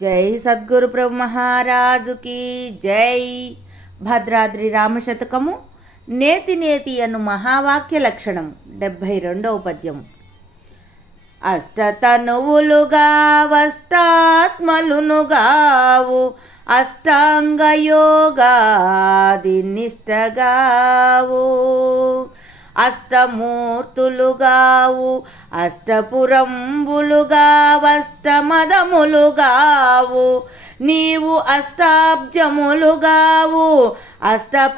జై సద్గురు ప్రభు మహారాజుకి జై. భద్రాద్రి రామశతకము నేతి నేతి అను మహావాక్య లక్షణం డెబ్భై రెండవ పద్యం అష్టతనువులుగా వస్తాత్మలునుగావు అష్టాంగయోగాది నిష్టగావు. అష్టమూర్తులుగావు అష్టపురంబులుగావష్టమదములుగావు నీవు అష్టాబ్జములుగావు అష్టపాశంబులు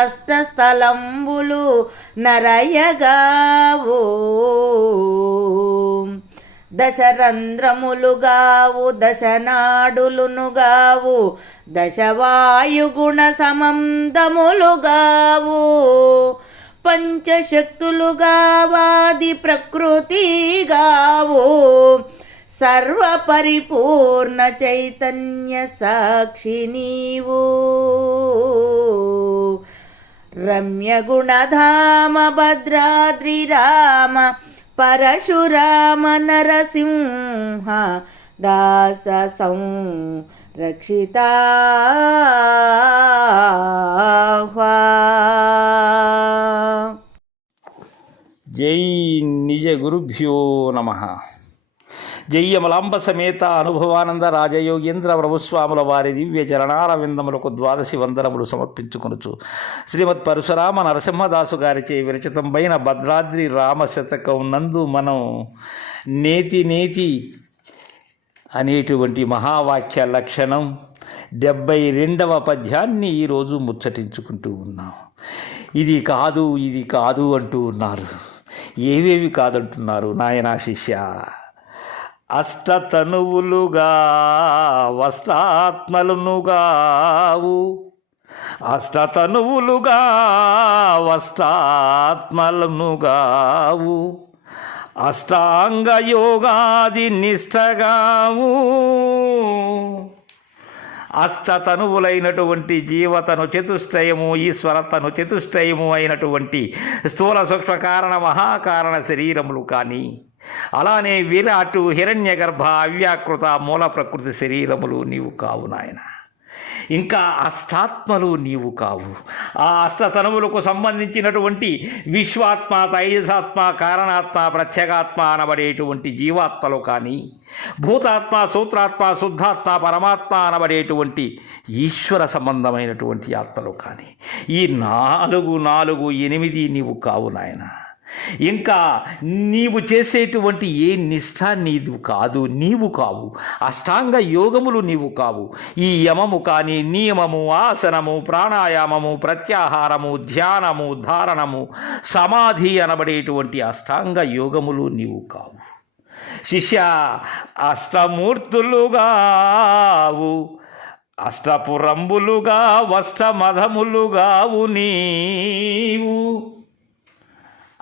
అష్టస్థలంబులు నరయగావు. దశరంధ్రములుగావు దశనాడులునుగావు దశవాయుగుణ సమందములుగావు పంచశక్తులుగావాది ప్రకృతిగావు సర్వపరిపూర్ణ చైతన్య సాక్షి నీవు. రమ్యగుణధామ భద్రాద్రి రామ పరశురామ నరసింహ దాస సంరక్షిత. జై నిజ గురుభ్యో నమ. జయ్యమలాంబ సమేత అనుభవానంద రాజయోగేంద్ర ప్రభుస్వాముల వారి దివ్య చరణారవిందములకు ద్వాదశి వందనములు సమర్పించుకొనుచు. శ్రీమద్ పరశురామ నరసింహదాసు గారిచే విరచితంపైన భద్రాద్రి రామ శతకం నందు మనం నేతి నేతి అనేటువంటి మహావాక్య లక్షణం డెబ్బై రెండవ పద్యాన్ని ఈరోజు ముచ్చటించుకుంటూ ఉన్నాం. ఇది కాదు ఇది కాదు అంటూ ఉన్నారు. ఏవేవి కాదంటున్నారు నాయనా శిష్య? అష్టతనువులుగా వస్తాత్మలునుగావు అష్టతనువులుగా వస్తాత్మలునుగావు అష్టాంగ యోగాది నిష్టగావు అష్టతనువులైనటువంటి జీవతను చతుష్టయము ఈశ్వరతను చతుష్టయము అయినటువంటి స్థూల సూక్ష్మ కారణ మహాకారణ శరీరములు కానీ అలానే విరాటు హిరణ్య గర్భ అవ్యాకృత మూల ప్రకృతి శరీరములు నీవు కావు నాయన. ఇంకా అష్టాత్మలు నీవు కావు. ఆ అష్టతనములకు సంబంధించినటువంటి విశ్వాత్మ తైజసాత్మ కారణాత్మ ప్రత్యేగాత్మ అనబడేటువంటి జీవాత్మలు కానీ భూతాత్మ సూత్రాత్మ శుద్ధాత్మ పరమాత్మ అనబడేటువంటి ఈశ్వర సంబంధమైనటువంటి ఆత్మలు కానీ ఈ నాలుగు నాలుగు ఎనిమిది నీవు కావు నాయన. ఇంకా నీవు చేసేటువంటి ఏ నిష్ఠ నీవు కాదు నీవు కావు. అష్టాంగ యోగములు నీవు కావు. ఈ యమము కానీ నియమము ఆసనము ప్రాణాయామము ప్రత్యాహారము ధ్యానము ధారణము సమాధి అనబడేటువంటి అష్టాంగ యోగములు నీవు కావు. శిష్య అష్టమూర్తులుగావు అష్టపురంబులుగా వష్టమధములుగావు నీవు.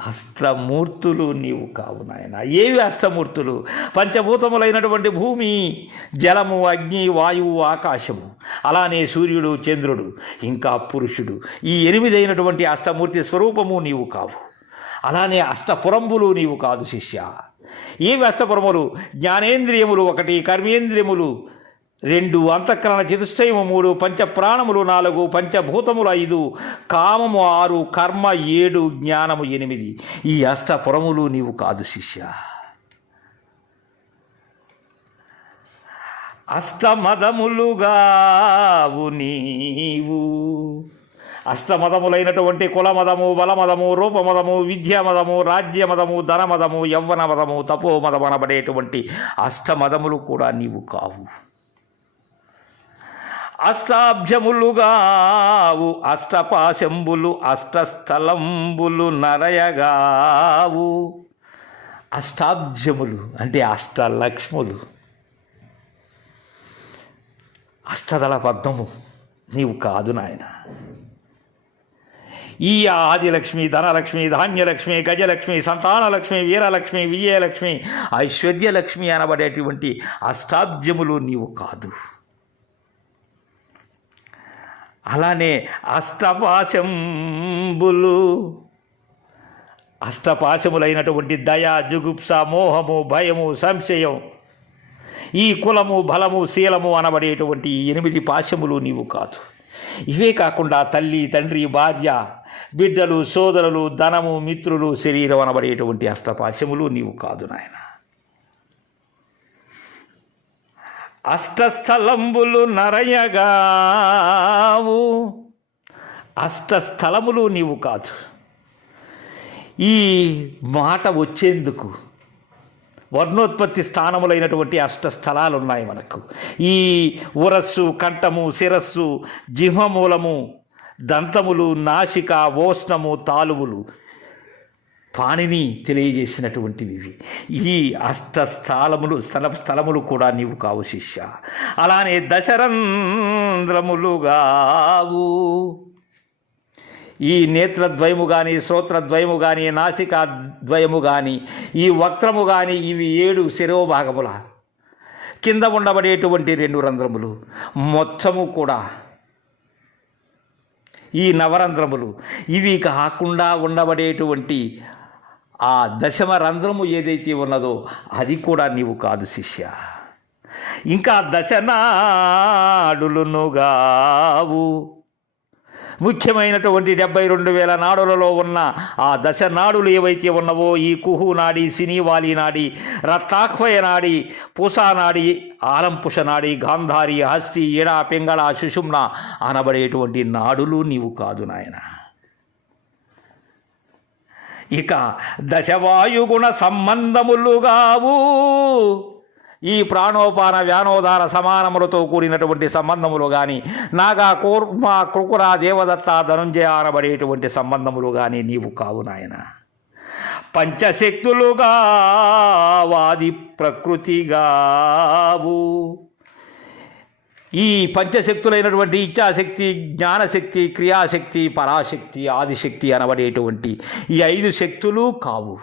అష్టమూర్తులు నీవు కావు నాయన. ఏవి అష్టమూర్తులు? పంచభూతములైనటువంటి భూమి జలము అగ్ని వాయువు ఆకాశము. అలానే సూర్యుడు చంద్రుడు ఇంకా పురుషుడు. ఈ ఎనిమిదైనటువంటి అష్టమూర్తి స్వరూపము నీవు కావు. అలానే అష్టపురంబులు నీవు కాదు శిష్య. ఏవి అష్టపురములు? జ్ఞానేంద్రియములు ఒకటి కర్మేంద్రియములు రెండు అంతఃకరణ చతుష్టయము మూడు పంచ ప్రాణములు నాలుగు పంచభూతములు ఐదు కామము ఆరు కర్మ ఏడు జ్ఞానము ఎనిమిది. ఈ అష్టపురములు నీవు కాదు శిష్య. అష్టమదములుగావు నీవు. అష్టమదములైనటువంటి కులమదము బలమదము రూపమదము విద్యామదము రాజ్యమదము ధనమదము యవ్వనమదము తపోమదము అనబడేటువంటి అష్టమదములు కూడా నీవు కావు. అష్టాబ్జములుగావు అష్టపాశంబులు అష్టస్థలంబులు నరయగావు. అష్టాబ్జములు అంటే అష్టలక్ష్ములు. అష్టదళ పద్మము నీవు కాదు నాయన. ఈ ఆదిలక్ష్మి ధనలక్ష్మి ధాన్యలక్ష్మి గజలక్ష్మి సంతానలక్ష్మి వీరలక్ష్మి విజయలక్ష్మి ఐశ్వర్యలక్ష్మి అనబడేటువంటి అష్టాబ్జములు నీవు కాదు. అలానే అష్టపాశంబులు. అష్టపాశములైనటువంటి దయ జుగుప్స మోహము భయము సంశయం ఈ కులము బలము శీలము అనబడేటువంటి ఎనిమిది పాశములు నీవు కాదు. ఇవే కాకుండా తల్లి తండ్రి భార్య బిడ్డలు సోదరులు ధనము మిత్రులు శరీరం అనబడేటువంటి అష్టపాశములు నీవు కాదు నాయన. అష్టస్థలంబులు నరయగావు. అష్టస్థలములు నీవు కాదు. ఈ మాట వచ్చేందుకు వర్ణోత్పత్తి స్థానములైనటువంటి అష్టస్థలాలు ఉన్నాయి మనకు. ఈ ఉరస్సు కంఠము శిరస్సు జిహ్మమూలము దంతములు నాసిక ఓష్ణము తాలువులు పాణిని తెలియజేసినటువంటివి ఇవి. ఈ అష్ట స్థలములు స్థల స్థలములు కూడా నీవు కావు శిష్య. అలానే దశరంధ్రములుగావు. ఈ నేత్రద్వయము కానీ శ్రోత్రద్వయము కానీ నాసికా ద్వయము కానీ ఈ వక్రము కానీ ఇవి ఏడు శిరోభాగముల. కింద ఉండబడేటువంటి రెండు రంధ్రములు. మొత్తము కూడా ఈ నవరంధ్రములు. ఇవి కాకుండా ఉండబడేటువంటి ఆ దశమ రంధ్రము ఏదైతే ఉన్నదో అది కూడా నీవు కాదు శిష్య. ఇంకా దశనాడులునుగావు. ముఖ్యమైనటువంటి డెబ్బై రెండు వేల నాడులలో ఉన్న ఆ దశ నాడులు ఏవైతే ఉన్నవో ఈ కుహు నాడి సినీవాలి నాడి రత్నాక్వయ నాడి పూసా నాడి ఆలంపుష నాడి గాంధారి హస్తి ఈడ పింగళ సుషుమ్న అనబడేటువంటి నాడులు నీవు కాదు నాయన. ఇక దశవాయుగుణ సంబంధములుగావు ఈ ప్రాణోపాన వ్యానోదార సమానములతో కూడినటువంటి సంబంధములు కానీ నాగా కూర్మ కృకుర దేవదత్త ధనుంజయ అనబడేటువంటి సంబంధములు కానీ నీవు కావు నాయన. పంచశక్తులుగా వాది ప్రకృతిగావు ఈ పంచశక్తులైనటువంటి ఇచ్ఛాశక్తి జ్ఞానశక్తి క్రియాశక్తి పరాశక్తి ఆదిశక్తి అనబడేటువంటి ఈ ఐదు శక్తులు కావు.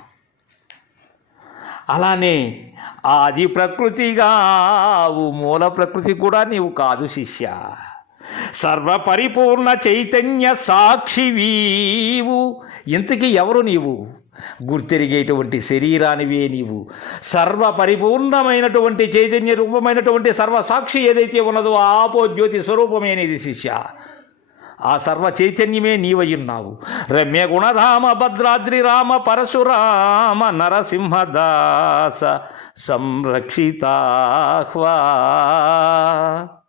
అలానే ఆది ప్రకృతిగావు మూల ప్రకృతి కూడా నీవు కాదు శిష్య. సర్వపరిపూర్ణ చైతన్య సాక్షివీవు ఇంతకీ ఎవరు నీవు? గుర్తెరిగేటువంటి శరీరానివే నీవు. సర్వ పరిపూర్ణమైనటువంటి చైతన్య రూపమైనటువంటి సర్వ సాక్షి ఏదైతే ఉన్నదో ఆ ఆపో జ్యోతి శిష్య. ఆ సర్వ చైతన్యమే నీవయున్నావు. రమ్య గుణధామ భద్రాద్రి రామ పరశురామ నరసింహదాస సంరక్షితాహ్వా.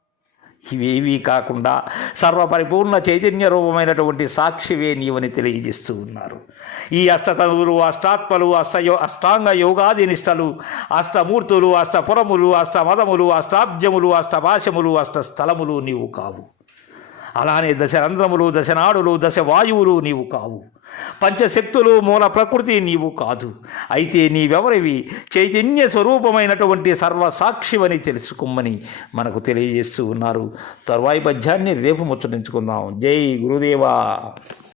ఇవేవీ కాకుండా సర్వపరిపూర్ణ చైతన్య రూపమైనటువంటి సాక్షివే నీవని తెలియజేస్తూ ఉన్నారు. ఈ అష్టతనువులు అష్టాత్మలు అష్టయో అష్టాంగ యోగాది నిష్టలు అష్టమూర్తులు అష్టపురములు అష్టమదములు అష్టాబ్జములు అష్టభాషములు అష్టస్థలములు నీవు కావు. అలానే దశరంధ్రములు దశనాడులు దశ వాయువులు నీవు కావు. పంచశక్తులు మూల ప్రకృతి నీవు కాదు. అయితే నీవెవరివి? చైతన్య స్వరూపమైనటువంటి సర్వసాక్షివని తెలుసుకోమని మనకు తెలియజేస్తూ ఉన్నారు. తరువాయి పద్యాన్ని రేపు ముచ్చటించుకుందాం. జై గురుదేవా.